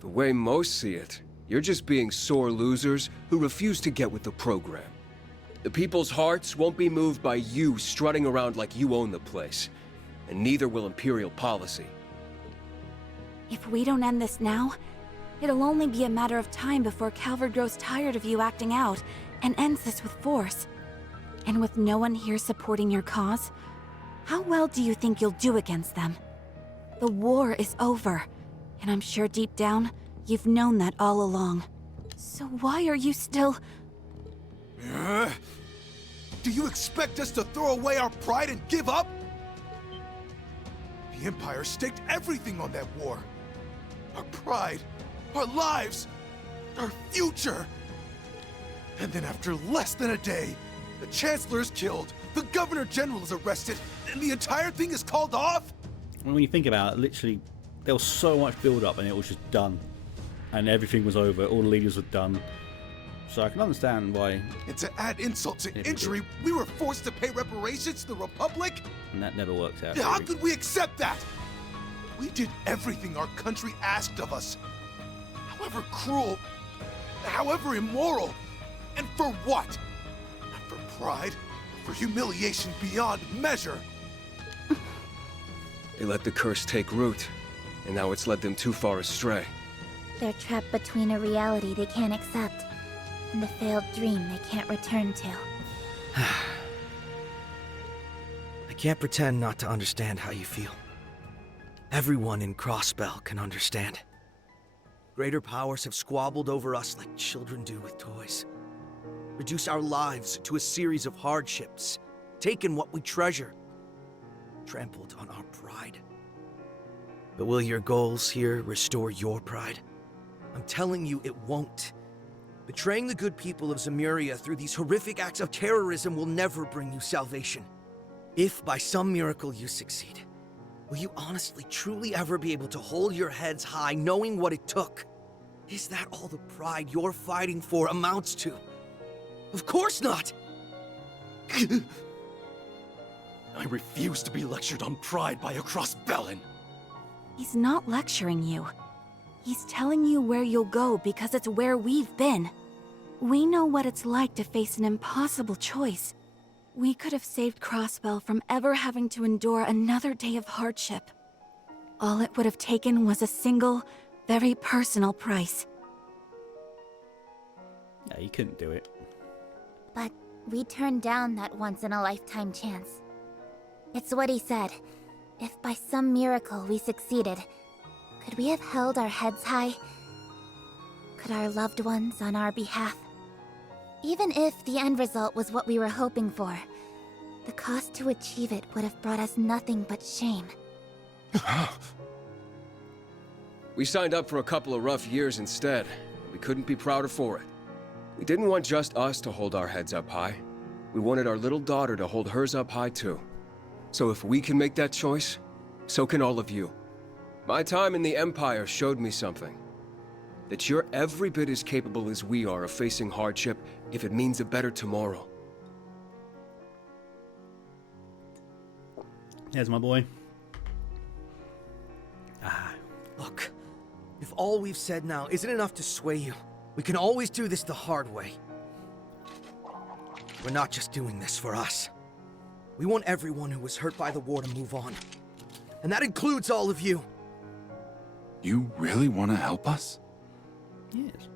The way most see it, you're just being sore losers who refuse to get with the program. The people's hearts won't be moved by you strutting around like you own the place. And neither will Imperial policy. If we don't end this now, it'll only be a matter of time before Calvard grows tired of you acting out and ends this with force. And with no one here supporting your cause, how well do you think you'll do against them? The war is over, and I'm sure deep down, you've known that all along. So why are you still... Do you expect us to throw away our pride and give up? The Empire staked everything on that war. Our pride, our lives, our future. And then after less than a day, the Chancellor is killed, the Governor General is arrested, and the entire thing is called off? When you think about it, literally, there was so much build-up and it was just done. And everything was over, all the leaders were done. So I can understand why... And to add insult to injury, we were forced to pay reparations to the Republic? And that never works out. How could we accept that? We did everything our country asked of us. However cruel, however immoral. And for what? Not for pride, for humiliation beyond measure. They let the curse take root, and now it's led them too far astray. They're trapped between a reality they can't accept and a failed dream they can't return to. I can't pretend not to understand how you feel. Everyone in Crossbell can understand. Greater powers have squabbled over us like children do with toys. Reduced our lives to a series of hardships. Taken what we treasure. Trampled on our pride. But will your goals here restore your pride? I'm telling you, it won't. Betraying the good people of Zemuria through these horrific acts of terrorism will never bring you salvation. If by some miracle you succeed, will you honestly, truly ever be able to hold your heads high knowing what it took? Is that all the pride you're fighting for amounts to? Of course not! I refuse to be lectured on pride by a Crossbellan. He's not lecturing you. He's telling you where you'll go because it's where we've been. We know what it's like to face an impossible choice. We could have saved Crossbell from ever having to endure another day of hardship. All it would have taken was a single, very personal price. Yeah, you couldn't do it. But we turned down that once-in-a-lifetime chance. It's what he said. If by some miracle we succeeded, could we have held our heads high? Could our loved ones on our behalf? Even if the end result was what we were hoping for, the cost to achieve it would have brought us nothing but shame. We signed up for a couple of rough years instead. We couldn't be prouder for it. We didn't want just us to hold our heads up high. We wanted our little daughter to hold hers up high too. So if we can make that choice, so can all of you. My time in the Empire showed me something. That you're every bit as capable as we are of facing hardship if it means a better tomorrow. There's my boy. Look, if all we've said now isn't enough to sway you, we can always do this the hard way. We're not just doing this for us. We want everyone who was hurt by the war to move on. And that includes all of you. You really want to help us? Yes.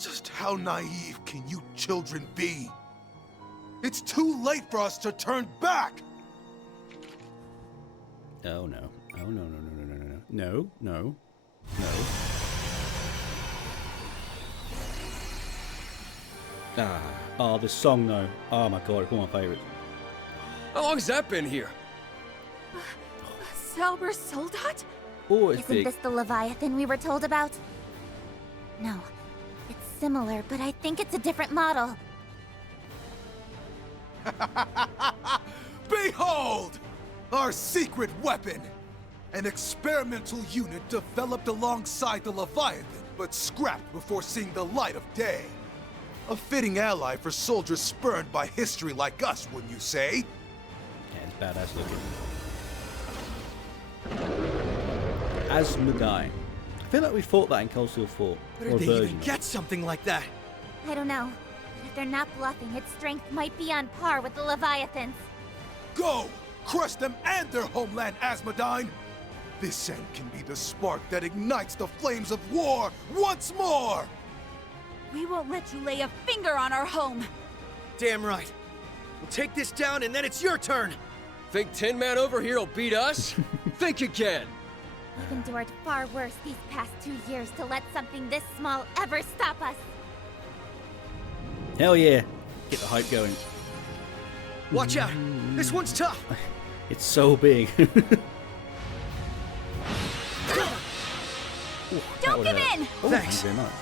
Just How naive can you children be? It's too late for us to turn back! Oh no. Oh no, no, no, no, no, no, no. No, no, no. Ah. Oh, this song though. Oh my god, it's one of my favourites. How long has that been here? Zalber Soldat? Oh, it's Isn't big. this the Leviathan we were told about? No. It's similar, but I think it's a different model. Behold! Our secret weapon! An experimental unit developed alongside the Leviathan, but scrapped before seeing the light of day. A fitting ally for soldiers spurned by history like us, wouldn't you say? Yeah, it's badass looking. Asmodine. I feel like we fought that in Cold Steel 4. Where Or did a they version even of it. get something like that? I don't know. But if they're not bluffing, its strength might be on par with the Leviathans. Go! Crush them and their homeland, Asmodine! This end can be the spark that ignites the flames of war once more! We won't let you lay a finger on our home. Damn right. We'll take this down and then it's your turn. Think Tin Man over here will beat us? Think again. We've endured far worse these past 2 years to let something this small ever stop us. Hell yeah. Get the hype going. Watch out. This one's tough. It's so big. Don't give in! Oh, Thanks. Thank you very much.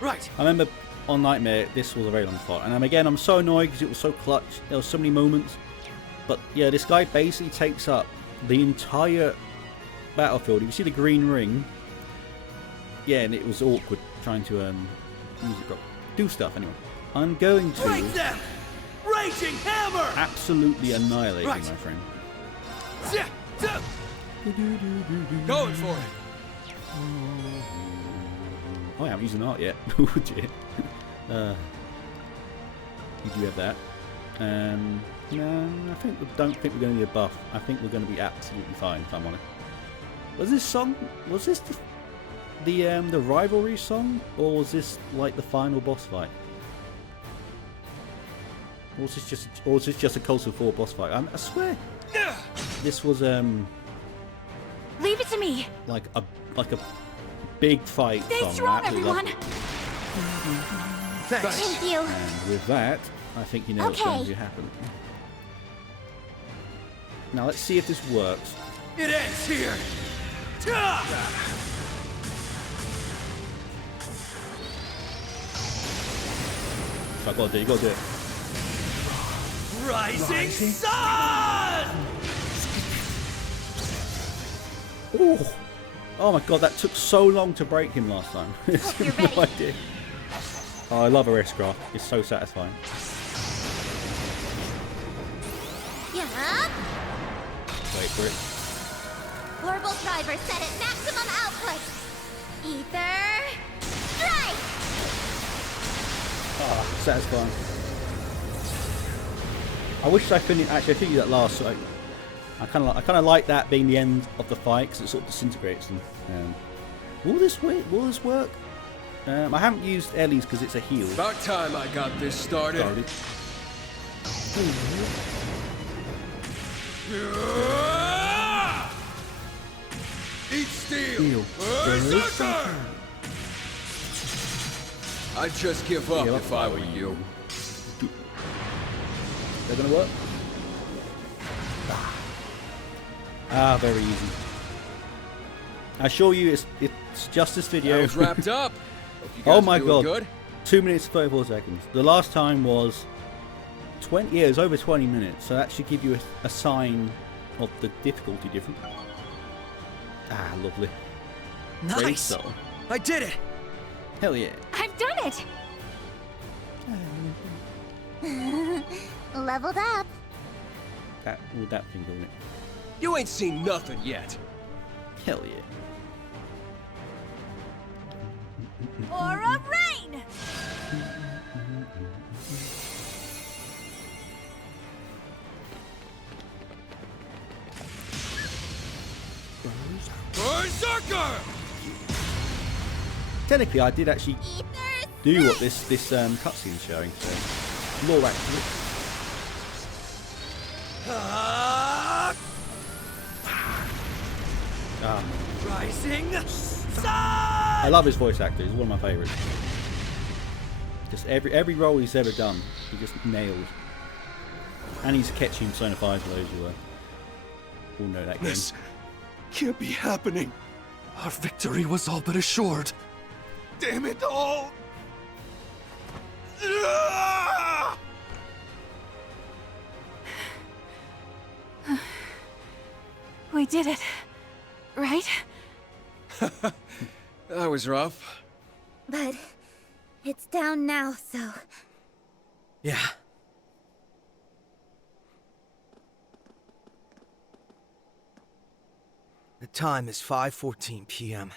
Right. I remember on Nightmare, this was a very long fight. And again, I'm so annoyed because it was so clutch. There were so many moments. But yeah, this guy basically takes up the entire battlefield. You see the green ring. Yeah, and it was awkward trying to do stuff anyway. I'm going to Break them! Raging hammer! absolutely annihilate you, Right. my friend. Going for it. Oh, I haven't used an art yet. Oh, dear. You do have that. No, don't think we're going to need a buff. I think we're going to be absolutely fine, if I'm honest. Was this song? Was this the rivalry song, or was this like the final boss fight? Or was this just a Cold Steel 4 boss fight? I swear, this was Leave it to me. like a big fight Stay song. strong, I absolutely loved everyone. it. Thanks. Thank you. And with that, I think you know what's going to happen. Now let's see if this works. It ends here. I gotta do it. You gotta do it. Rising sun! Ooh. Oh my god, that took so long to break him last time. Hope you're No ready. idea. Oh, I love a wrist craft. It's so satisfying. Yeah. Wait for it. Orbital driver set at maximum output. Ether strike. Ah, satisfying. I wish I finished. Actually, I finished that last. So I kind of like that being the end of the fight because it sort of disintegrates them. Will this work? I haven't used Ellie's because it's a heal. About time I got this started. Eat steel! Heal. Berserker! I'd just give up if I were you. They're gonna work. Ah, very easy. I assure you, it's just this video. That was wrapped up. Hope you guys Oh my are doing god! good. 2 minutes 34 seconds. The last time was 20. Yeah, it was over 20 minutes. So that should give you a sign of the difficulty difference. Ah, lovely. Great Nice. stuff. I did it. Hell yeah. I've done it. Leveled up. That thing doing it. You ain't seen nothing yet. Hell yeah. Aura rain. Berserker! Technically, I did actually Ether knew what this cutscene is showing, so more back to it. Rising sun! I love his voice actor. He's one of my favourites. Just every role he's ever done, he just nailed. And he's Kiseki in Persona 5 for those who all know that game. This can't be happening. Our victory was all but assured. Damn it all! We did it. Right? That was rough. But it's down now, so... Yeah. The time is 5:14 p.m.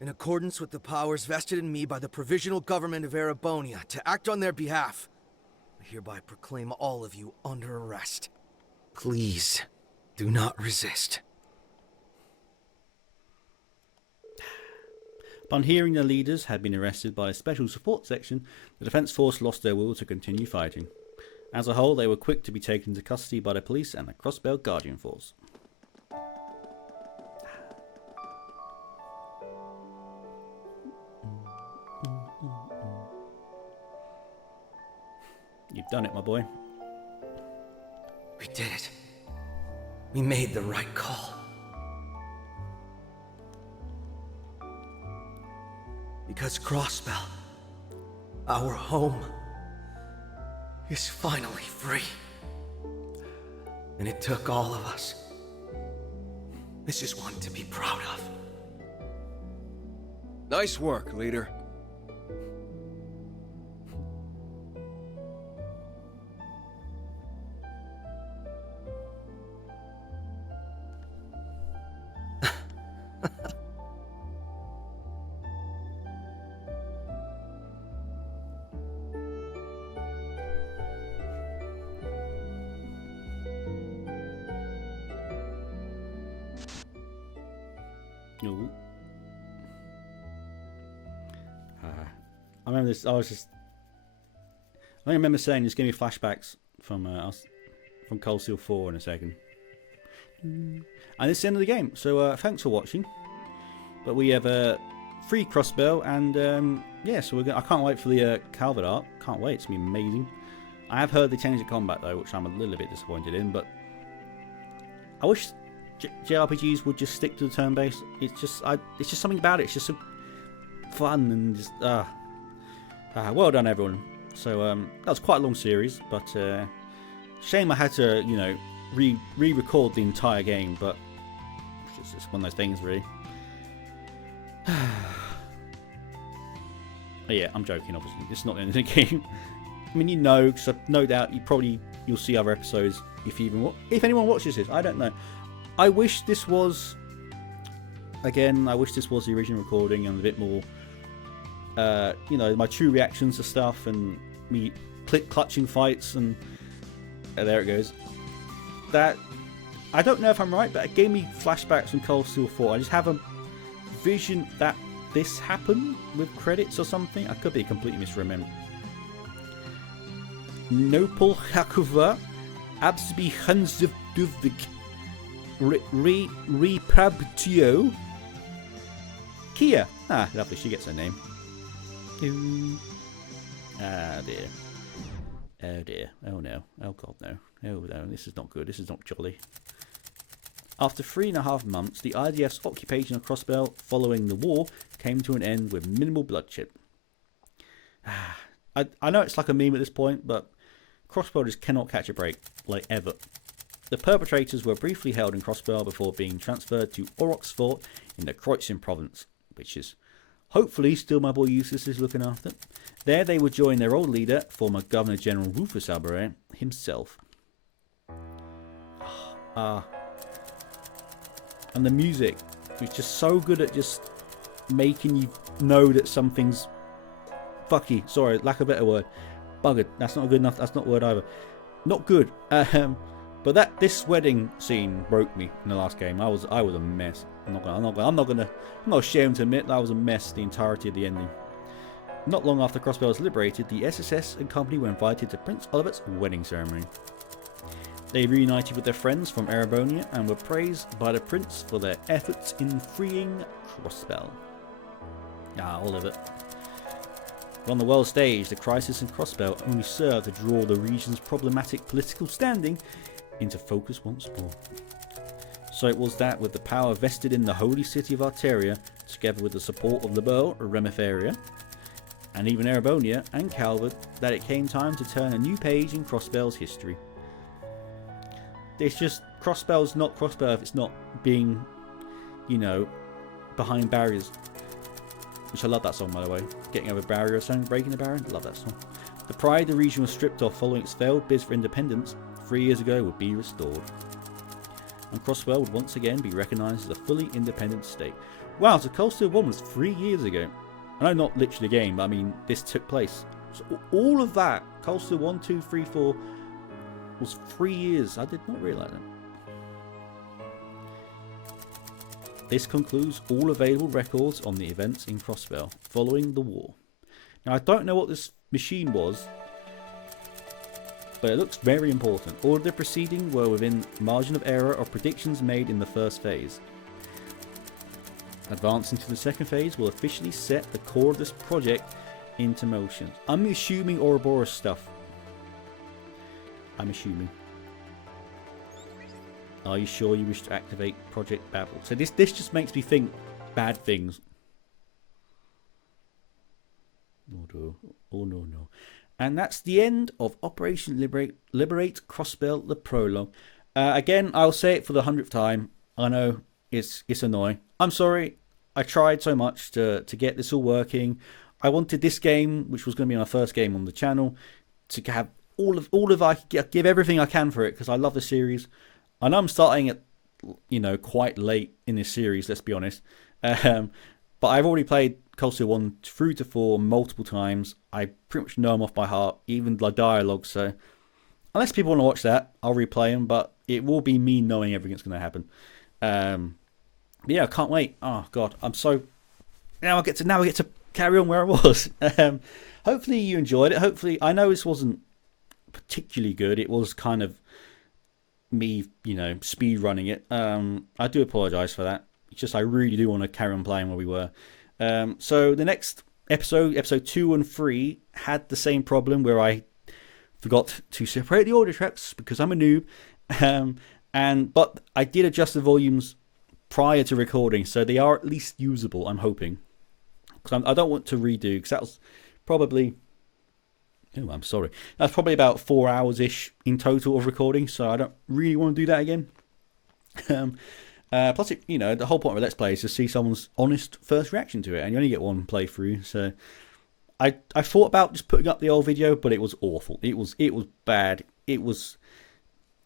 In accordance with the powers vested in me by the Provisional Government of Erebonia to act on their behalf, I hereby proclaim all of you under arrest. Please, do not resist. Upon hearing the leaders had been arrested by a special support section, the defence force lost their will to continue fighting. As a whole, they were quick to be taken into custody by the police and the CROSSBELL Guardian Force. You've done it, my boy. We did it. We made the right call. Because Crossbell, our home, is finally free. And it took all of us. This is one to be proud of. Nice work, leader. No. I remember this. I remember saying there's going to be flashbacks from Cold Steel 4 in a second. And it's the end of the game. So thanks for watching. But we have free Crossbell, and yeah, so I can't wait for the Calvert art. Can't wait. It's gonna be amazing. I have heard they changed the combat though, which I'm a little bit disappointed in. But I wish JRPGs would just stick to the turn-based. It's just something about it. It's just so fun and just well done, everyone. So that was quite a long series, but shame I had to, you know, re-record the entire game. But it's just one of those things, really. Yeah, I'm joking. Obviously, it's not the end of the game. I mean, you know, because no doubt you'll see other episodes if anyone watches this. I don't know. I wish this was the original recording and a bit more, you know, my true reactions to stuff and me clutching fights and there it goes. That I don't know if I'm right, but it gave me flashbacks from Cold Steel 4. I just have a vision that this happened with credits or something. I could be completely misremembering. Nopal Hakuva Absby Hunzvduvik Reprabtio Kia. Ah, lovely, she gets her name. Ah dear. Oh dear. Oh no. Oh god no. Oh no, this is not good. This is not jolly. After 3.5 months, the IDF's occupation of Crossbell following the war came to an end with minimal bloodshed. I know it's like a meme at this point, but Crossbell just cannot catch a break, like ever. The perpetrators were briefly held in Crossbell before being transferred to Orok's fort in the Kroitzen province, which is hopefully still my boy Eustace is looking after. There they would join their old leader, former Governor General Rufus Albaret himself. And the music is just so good at just making you know that something's fucky. Sorry, lack of a better word. Buggered. That's not good enough. That's not a word either. Not good. But this wedding scene broke me in the last game. I was a mess. I'm not ashamed to admit that I was a mess the entirety of the ending. Not long after CROSSBELL was liberated, the SSS and company were invited to Prince Oliver's wedding ceremony. They reunited with their friends from Erebonia and were praised by the prince for their efforts in freeing CROSSBELL. All of it. But on the world stage, the crisis in CROSSBELL only served to draw the region's problematic political standing into focus once more. So it was that with the power vested in the holy city of Arteria, together with the support of Liberate, Reverie, and even Erebonia and Calvard, that it came time to turn a new page in CROSSBELL's history. It's just, CROSSBELL's not CROSSBELL if it's not being, you know, behind barriers. Which I love that song, by the way. Getting over barrier song, breaking the barrier, love that song. The pride the region was stripped of following its failed bids for independence 3 years ago would be restored. And CROSSBELL would once again be recognised as a fully independent state. Wow, so Cold Steel 1 was 3 years ago. I know not literally the game, but I mean this took place. So all of that, Cold Steel 1, 2, 3, 4, was 3 years. I did not realise that. This concludes all available records on the events in CROSSBELL following the war. Now I don't know what this machine was, but it looks very important. All of the preceding were within margin of error of predictions made in the first phase. Advancing to the second phase will officially set the core of this project into motion. I'm assuming Ouroboros stuff. I'm assuming. Are you sure you wish to activate Project Babel? So this just makes me think bad things. Oh no. And that's the end of Operation Liberate Crossbell, the prologue. Again, I'll say it for the 100th time. I know it's annoying. I'm sorry. I tried so much to get this all working. I wanted this game, which was going to be my first game on the channel, to have all of I give everything I can for it because I love the series. I know I'm starting at, you know, quite late in this series, let's be honest. But I've already played Cold Steel 1 through to 4 multiple times. I pretty much know them off by heart, even the dialogue. So unless people want to watch that, I'll replay them. But it will be me knowing everything's going to happen. But yeah, I can't wait. Oh god, I'm so now I get to carry on where I was. Hopefully you enjoyed it. Hopefully, I know this wasn't particularly good. It was kind of me, you know, speed running it. I do apologise for that. It's just I really do want to carry on playing where we were. So the next episode 2 and 3 had the same problem where I forgot to separate the audio tracks because I'm a noob. But I did adjust the volumes prior to recording, so they are at least usable, I'm hoping. Because I don't want to redo, because that was probably... Oh, I'm sorry. That's probably about 4 hours-ish in total of recording, so I don't really want to do that again. Plus, you know, the whole point of a Let's Play is to see someone's honest first reaction to it, and you only get one playthrough, so... I thought about just putting up the old video, but it was awful. It was bad. It was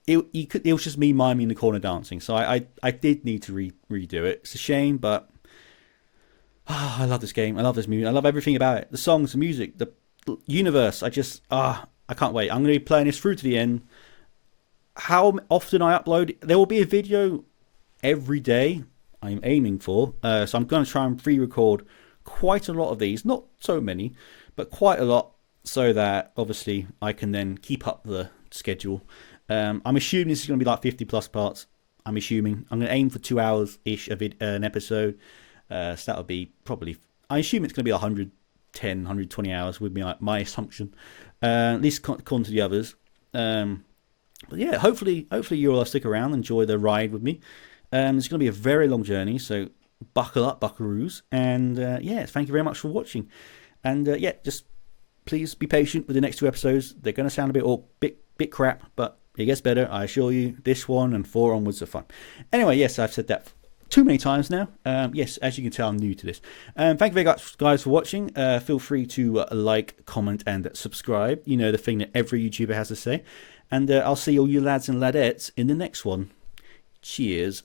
just me miming the corner dancing, so I did need to redo it. It's a shame, but I love this game. I love this music. I love everything about it. The songs, the music, the universe. I can't wait. I'm going to be playing this through to the end. How often I upload? There will be a video every day. I'm aiming for. So I'm going to try and pre-record quite a lot of these. Not so many, but quite a lot, so that obviously I can then keep up the schedule. I'm assuming this is going to be like 50 plus parts. I'm assuming. I'm going to aim for 2 hours-ish of an episode. So that would be probably... I assume it's going to be 110, 120 hours would be my assumption. At least according to the others. But yeah, hopefully you'll all stick around and enjoy the ride with me. It's going to be a very long journey, so buckle up, buckaroos. And yeah, thank you very much for watching. And yeah, just please be patient with the next 2 episodes. They're going to sound a bit crap, but it gets better, I assure you. This one and 4 onwards are fun. Anyway, yes, I've said that too many times now. Yes, as you can tell, I'm new to this. Thank you very much, guys, for watching. Feel free to like, comment, and subscribe. You know, the thing that every YouTuber has to say. And I'll see all you lads and ladettes in the next one. Cheers.